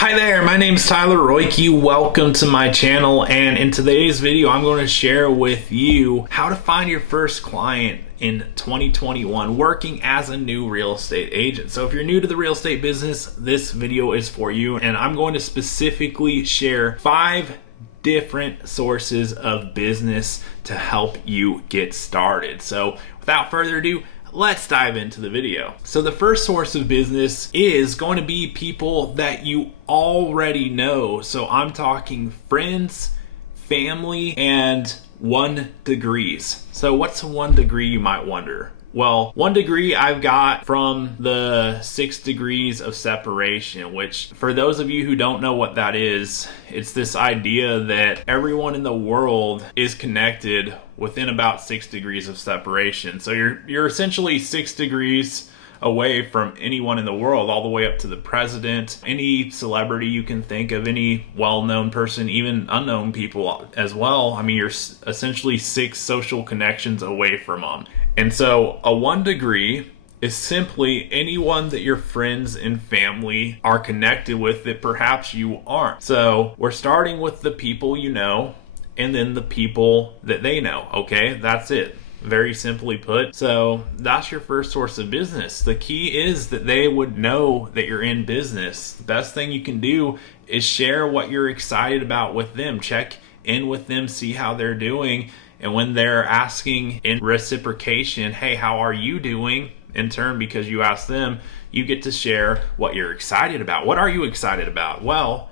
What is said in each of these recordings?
Hi there, my name is Tyler Roicki. Welcome to my channel, and in today's video I'm going to share with you how to find your first client in 2021 working as a new real estate agent. So if you're new to the real estate business, this video is for you, and I'm going to specifically share 5 different sources of business to help you get started. So without further ado, let's dive into the video. So the first source of business is going to be people that you already know. So I'm talking friends, family, and 1 degrees. So what's 1 degree, you might wonder? Well, 1 degree I've got from the 6 degrees of separation, which for those of you who don't know what that is, it's this idea that everyone in the world is connected within about 6 degrees of separation. So you're essentially 6 degrees away from anyone in the world, all the way up to the president, any celebrity you can think of, any well-known person, even unknown people as well. I mean, you're essentially 6 social connections away from them. And so a 1 degree is simply anyone that your friends and family are connected with that perhaps you aren't. So we're starting with the people you know, and then the people that they know, okay? That's it. Very simply put. So that's your first source of business. The key is that they would know that you're in business. The best thing you can do is share what you're excited about with them. Check in with them, see how they're doing. And when they're asking in reciprocation, hey, how are you doing? In turn, because you asked them, you get to share what you're excited about. What are you excited about? Well,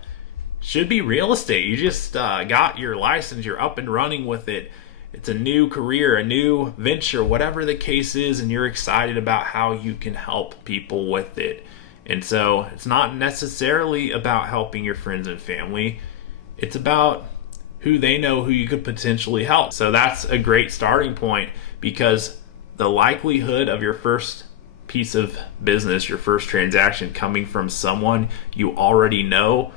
should be real estate. You just got your license, you're up and running with it. It's a new career, a new venture, whatever the case is, and you're excited about how you can help people with it. And so it's not necessarily about helping your friends and family. It's about who they know who you could potentially help. So that's a great starting point, because the likelihood of your first piece of business, your first transaction coming from someone you already know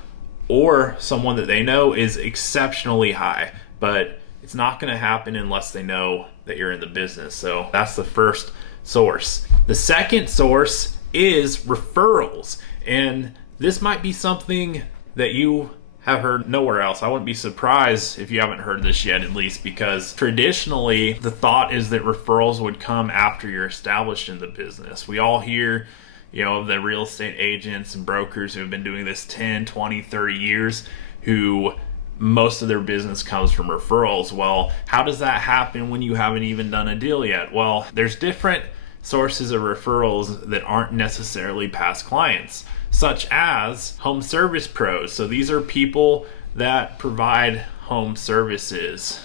or someone that they know is exceptionally high. But it's not going to happen unless they know that you're in the business. So that's the first source. The second source is referrals. And this might be something that you have heard nowhere else. I wouldn't be surprised if you haven't heard this yet, at least, because traditionally the thought is that referrals would come after you're established in the business. We all hear, of the real estate agents and brokers who have been doing this 10, 20, 30 years, who most of their business comes from referrals. Well, how does that happen when you haven't even done a deal yet? Well, there's different sources of referrals that aren't necessarily past clients, such as home service pros. So these are people that provide home services.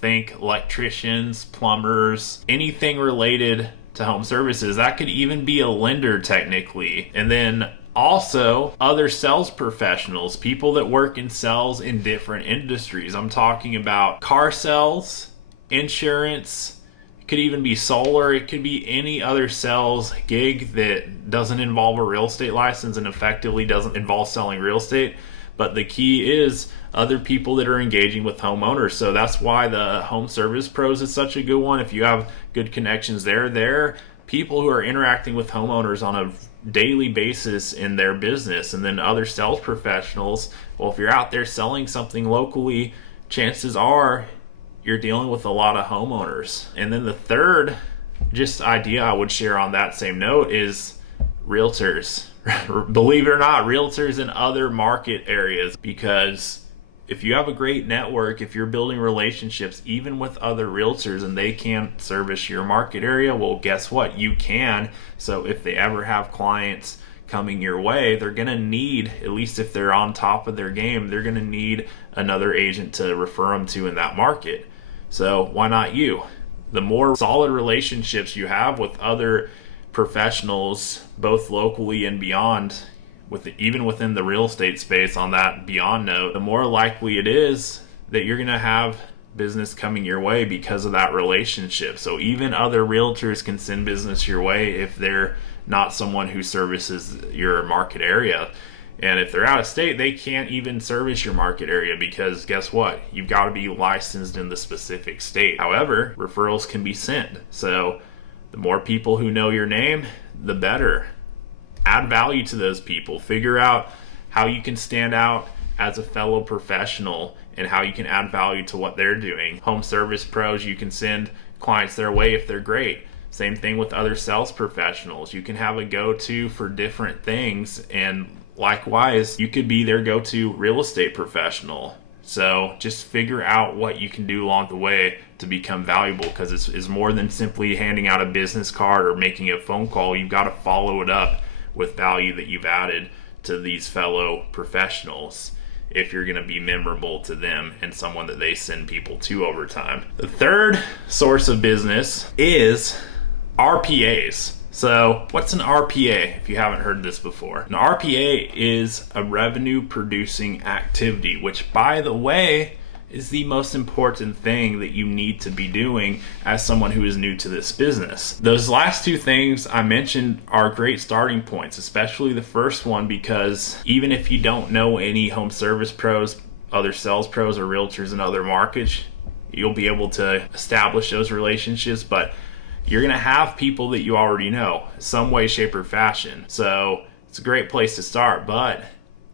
Think electricians, plumbers, anything related to home services. That could even be a lender technically. And then also other sales professionals, people that work in sales in different industries. I'm talking about car sales, insurance, it could even be solar, it could be any other sales gig that doesn't involve a real estate license and effectively doesn't involve selling real estate. But the key is other people that are engaging with homeowners. So that's why the home service pros is such a good one. If you have good connections there, they're people who are interacting with homeowners on a daily basis in their business. And then other sales professionals, well, if you're out there selling something locally, chances are you're dealing with a lot of homeowners. And then the third just idea I would share on that same note is realtors. Believe it or not, realtors in other market areas, because if you have a great network, if you're building relationships even with other realtors and they can't service your market area, well, guess what? You can. So if they ever have clients coming your way, they're going to need, at least if they're on top of their game, they're going to need another agent to refer them to in that market. So why not you? The more solid relationships you have with other professionals, both locally and beyond, even within the real estate space on that beyond note, the more likely it is that you're going to have business coming your way because of that relationship. So even other realtors can send business your way if they're not someone who services your market area. And if they're out of state, they can't even service your market area because guess what? You've got to be licensed in the specific state. However, referrals can be sent. So the more people who know your name, the better. Add value to those people. Figure out how you can stand out as a fellow professional and how you can add value to what they're doing. Home service pros, you can send clients their way if they're great. Same thing with other sales professionals. You can have a go-to for different things, and likewise, you could be their go-to real estate professional. So just figure out what you can do along the way to become valuable, because it's more than simply handing out a business card or making a phone call. You've got to follow it up with value that you've added to these fellow professionals if you're going to be memorable to them and someone that they send people to over time. The third source of business is RPAs. So what's an RPA if you haven't heard this before? An RPA is a revenue producing activity, which, by the way, is the most important thing that you need to be doing as someone who is new to this business. Those last two things I mentioned are great starting points, especially the first one, because even if you don't know any home service pros, other sales pros, or realtors in other markets, you'll be able to establish those relationships, but you're gonna have people that you already know, some way, shape, or fashion. So it's a great place to start, but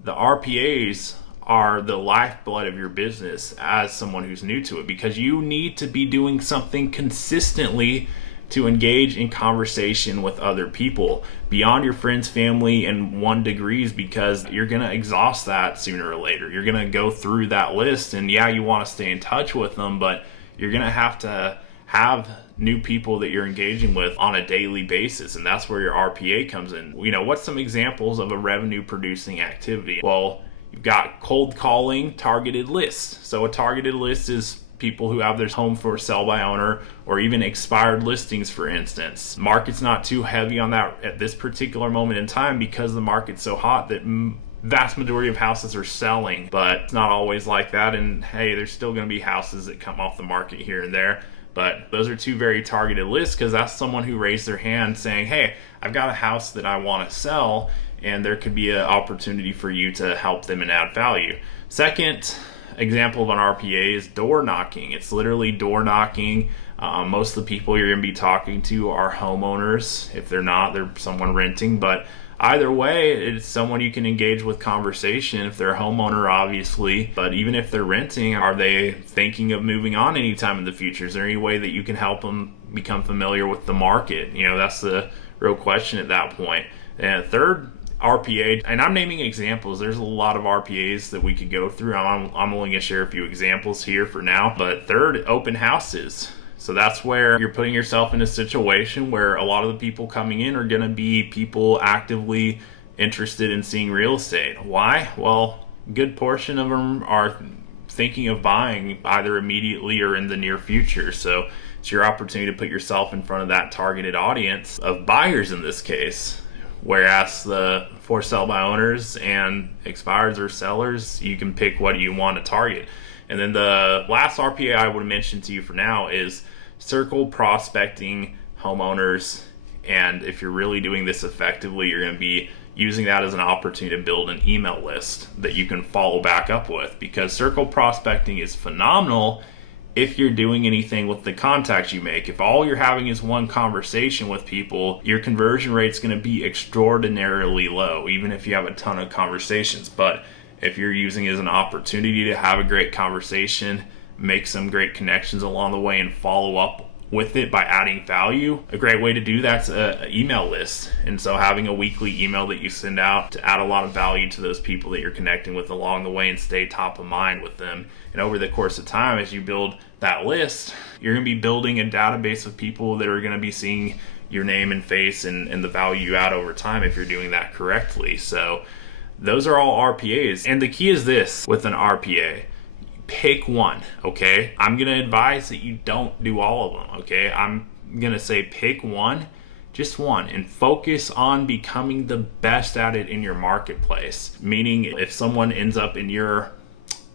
the RPAs are the lifeblood of your business as someone who's new to it, because you need to be doing something consistently to engage in conversation with other people beyond your friends, family, and 1 degrees, because you're gonna exhaust that sooner or later. You're gonna go through that list, and yeah, you wanna stay in touch with them, but you're gonna have to have new people that you're engaging with on a daily basis, and that's where your RPA comes in. You know, what's some examples of a revenue producing activity? Well, you've got cold calling targeted lists. So a targeted list is people who have their home for sale by owner, or even expired listings, for instance. Market's not too heavy on that at this particular moment in time because the market's so hot that vast majority of houses are selling, but it's not always like that. And hey, there's still going to be houses that come off the market here and there. But those are two very targeted lists, because that's someone who raised their hand saying, hey, I've got a house that I want to sell, and there could be an opportunity for you to help them and add value. Second example of an RPA is door knocking. It's literally door knocking. Most of the people you're going to be talking to are homeowners. If they're not, they're someone renting. But either way, it's someone you can engage with conversation. If they're a homeowner, obviously, but even if they're renting, are they thinking of moving on anytime in the future? Is there any way that you can help them become familiar with the market? You know, that's the real question at that point. And third RPA, and I'm naming examples. There's a lot of RPAs that we could go through. I'm only going to share a few examples here for now. But third, open houses. So that's where you're putting yourself in a situation where a lot of the people coming in are going to be people actively interested in seeing real estate. Why? Well, a good portion of them are thinking of buying either immediately or in the near future. So it's your opportunity to put yourself in front of that targeted audience of buyers in this case. Whereas the for sale by owners and expireds or sellers, you can pick what you want to target. And then the last RPA I would mention to you for now is circle prospecting homeowners. And if you're really doing this effectively, you're going to be using that as an opportunity to build an email list that you can follow back up with, because circle prospecting is phenomenal if you're doing anything with the contacts you make. If all you're having is one conversation with people, your conversion rate's going to be extraordinarily low, even if you have a ton of conversations. But if you're using it as an opportunity to have a great conversation, make some great connections along the way, and follow up with it by adding value, a great way to do that's an email list. And so having a weekly email that you send out to add a lot of value to those people that you're connecting with along the way and stay top of mind with them. And over the course of time, as you build that list, you're going to be building a database of people that are going to be seeing your name and face and the value you add over time if you're doing that correctly. So those are all RPAs. And the key is this with an RPA. Pick one, okay? I'm going to advise that you don't do all of them, okay? I'm going to say pick one, just one, and focus on becoming the best at it in your marketplace. Meaning if someone ends up in your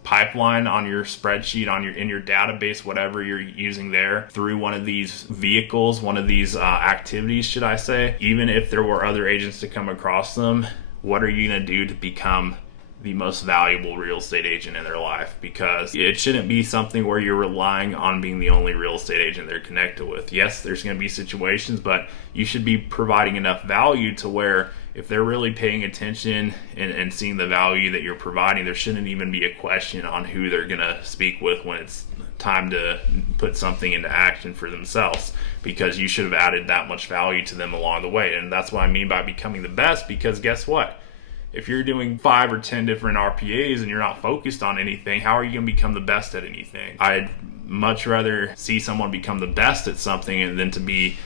pipeline, on your spreadsheet, in your database, whatever you're using there, through one of these vehicles, one of these activities, should I say, even if there were other agents to come across them, what are you going to do to become the most valuable real estate agent in their life? Because it shouldn't be something where you're relying on being the only real estate agent they're connected with. Yes, there's going to be situations, but you should be providing enough value to where if they're really paying attention and seeing the value that you're providing, there shouldn't even be a question on who they're going to speak with when it's time to put something into action for themselves, because you should have added that much value to them along the way. And that's what I mean by becoming the best, because guess what? If you're doing 5 or 10 different RPAs and you're not focused on anything, how are you going to become the best at anything? I'd much rather see someone become the best at something and than to be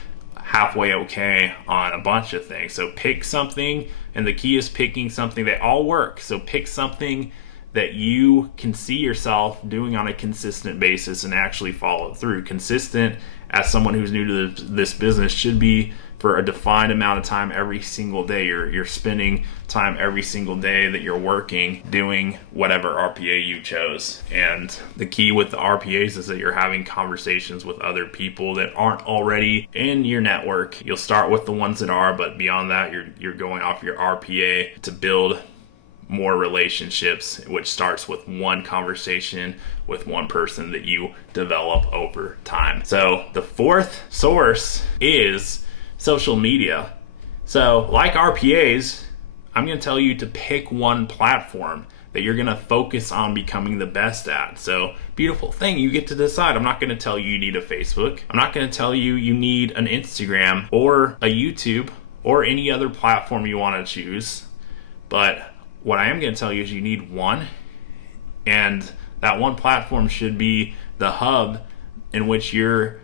halfway okay on a bunch of things. So pick something, and the key is picking something. They all work. So pick something that you can see yourself doing on a consistent basis and actually follow through. Consistent, as someone who's new to this business, should be for a defined amount of time every single day. You're spending time every single day that you're working doing whatever RPA you chose. And the key with the RPAs is that you're having conversations with other people that aren't already in your network. You'll start with the ones that are, but beyond that, you're going off your RPA to build more relationships, which starts with one conversation with one person that you develop over time. So the fourth source is social media. So like RPAs, I'm going to tell you to pick one platform that you're going to focus on becoming the best at. So beautiful thing, you get to decide. I'm not going to tell you you need a Facebook. I'm not going to tell you you need an Instagram or a YouTube or any other platform you want to choose. But what I am going to tell you is you need one, and that one platform should be the hub in which you're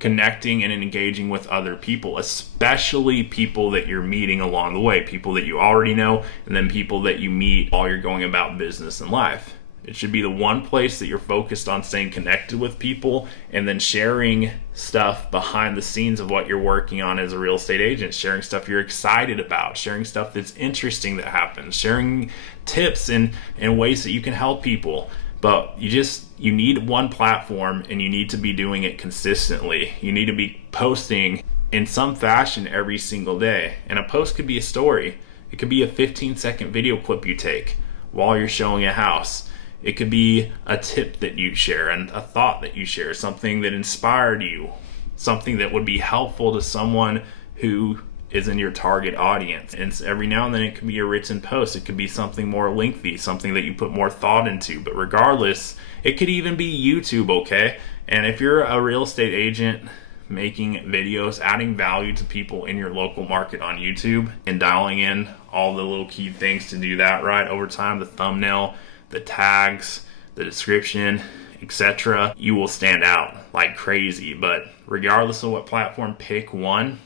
connecting and engaging with other people, especially people that you're meeting along the way, people that you already know, and then people that you meet while you're going about business and life. It should be the one place that you're focused on staying connected with people and then sharing stuff behind the scenes of what you're working on as a real estate agent, sharing stuff you're excited about, sharing stuff that's interesting that happens, sharing tips and ways that you can help people. But you need one platform, and you need to be doing it consistently. You need to be posting in some fashion every single day. And a post could be a story. It could be a 15-second video clip you take while you're showing a house. It could be a tip that you share and a thought that you share, something that inspired you, something that would be helpful to someone who is in your target audience. And every now and then it could be a written post. It could be something more lengthy, something that you put more thought into. But regardless, it could even be YouTube, okay? And if you're a real estate agent making videos, adding value to people in your local market on YouTube and dialing in all the little key things to do that right over time, the thumbnail, the tags, the description, etc., you will stand out like crazy. But regardless of what platform, pick one.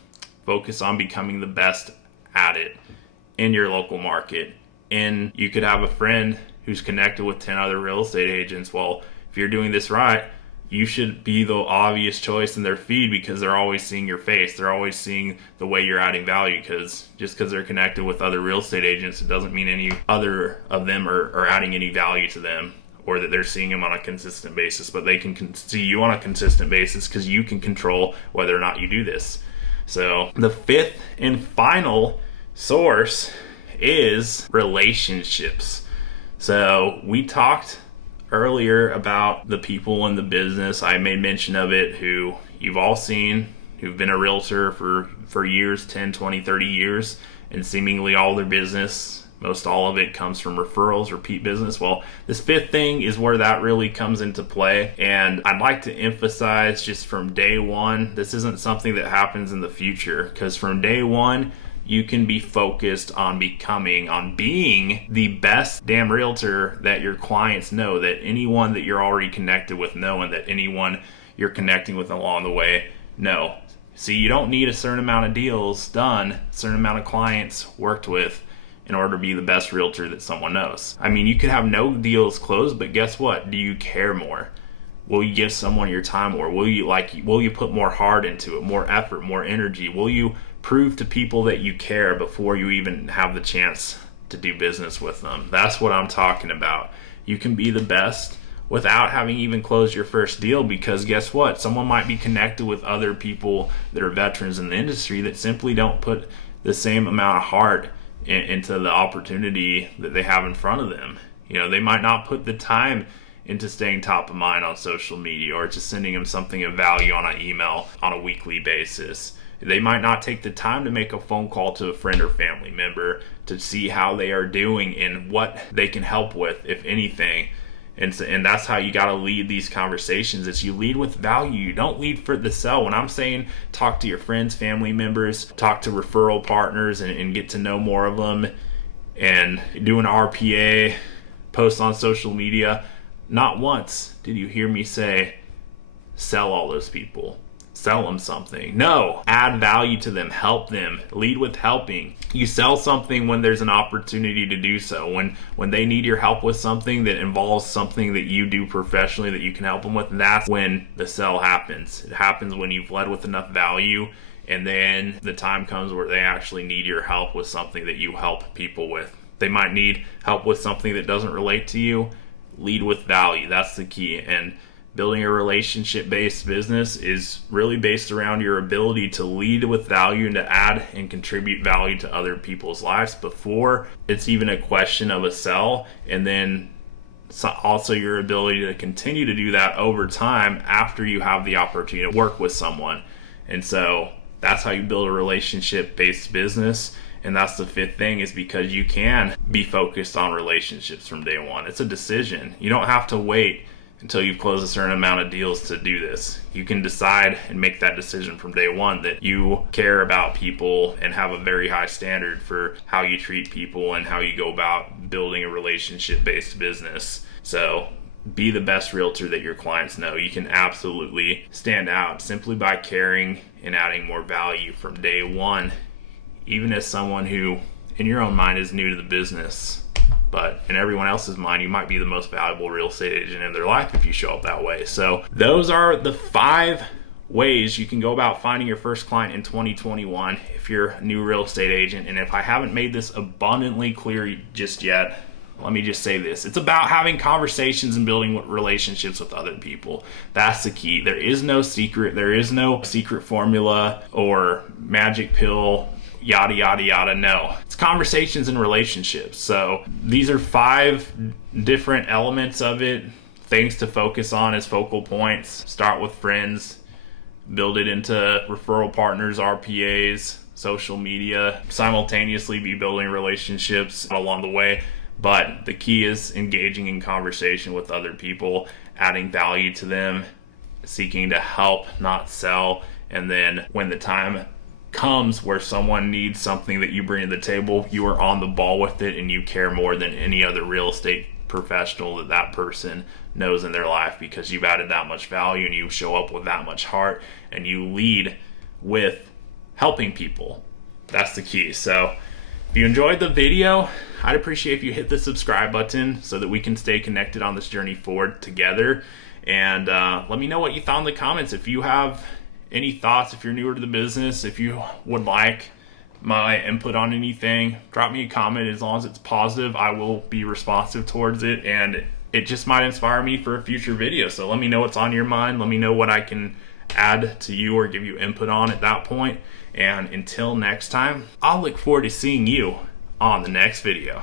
Focus on becoming the best at it in your local market. And you could have a friend who's connected with 10 other real estate agents. Well, if you're doing this right, you should be the obvious choice in their feed, because they're always seeing your face. They're always seeing the way you're adding value, because just because they're connected with other real estate agents, it doesn't mean any other of them are adding any value to them, or that they're seeing them on a consistent basis. But they can see you on a consistent basis because you can control whether or not you do this. So the fifth and final source is relationships. So we talked earlier about the people in the business. I made mention of it who you've all seen, who've been a realtor for years, 10, 20, 30 years, and seemingly all their business, most all of it comes from referrals, repeat business. Well, this fifth thing is where that really comes into play. And I'd like to emphasize just from day one, this isn't something that happens in the future, because from day one, you can be focused on being the best damn realtor that your clients know, that anyone that you're already connected with know, and that anyone you're connecting with along the way know. See, you don't need a certain amount of deals done, a certain amount of clients worked with in order to be the best realtor that someone knows. I mean, you could have no deals closed, but guess what? Do you care more? Will you give someone your time more? Will you put more heart into it, more effort, more energy? Will you prove to people that you care before you even have the chance to do business with them? That's what I'm talking about. You can be the best without having even closed your first deal, because guess what? Someone might be connected with other people that are veterans in the industry that simply don't put the same amount of heart into the opportunity that they have in front of them. You know, they might not put the time into staying top of mind on social media, or just sending them something of value on an email on a weekly basis. They might not take the time to make a phone call to a friend or family member to see how they are doing and what they can help with, if anything. And that's how you got to lead these conversations. Is you lead with value. You don't lead for the sell. When I'm saying talk to your friends, family members, talk to referral partners, and get to know more of them, and do an RPA, post on social media, not once did you hear me say sell all those people, sell them something. No, add value to them, help them, lead with helping. You sell something when there's an opportunity to do so. When they need your help with something that involves something that you do professionally that you can help them with, that's when the sell happens. It happens when you've led with enough value, and then the time comes where they actually need your help with something that you help people with. They might need help with something that doesn't relate to you. Lead with value. That's the key. And building a relationship-based business is really based around your ability to lead with value and to add and contribute value to other people's lives before it's even a question of a sell, and then also your ability to continue to do that over time after you have the opportunity to work with someone. And so that's how you build a relationship-based business. And that's the fifth thing, is because you can be focused on relationships from day one. It's a decision. You don't have to wait until you've closed a certain amount of deals to do this. You can decide and make that decision from day one that you care about people and have a very high standard for how you treat people and how you go about building a relationship-based business. So be the best realtor that your clients know. You can absolutely stand out simply by caring and adding more value from day one, even as someone who in your own mind is new to the business. But in everyone else's mind, you might be the most valuable real estate agent in their life if you show up that way. So those are the 5 ways you can go about finding your first client in 2021 if you're a new real estate agent. And if I haven't made this abundantly clear just yet, let me just say this. It's about having conversations and building relationships with other people. That's the key. There is no secret. There is no secret formula or magic pill, yada, yada, yada. No, it's conversations and relationships. So these are 5 different elements of it, things to focus on as focal points. Start with friends, build it into referral partners, RPAs, social media, simultaneously be building relationships along the way. But the key is engaging in conversation with other people, adding value to them, seeking to help, not sell. And then when the time comes where someone needs something that you bring to the table, you are on the ball with it, and you care more than any other real estate professional that person knows in their life, because you've added that much value and you show up with that much heart and you lead with helping people. That's the key. So if you enjoyed the video, I'd appreciate if you hit the subscribe button so that we can stay connected on this journey forward together. And let me know what you thought in the comments. If you have any thoughts, if you're newer to the business, if you would like my input on anything, drop me a comment. As long as it's positive, I will be responsive towards it, and it just might inspire me for a future video. So let me know what's on your mind. Let me know what I can add to you or give you input on at that point. And until next time, I'll look forward to seeing you on the next video.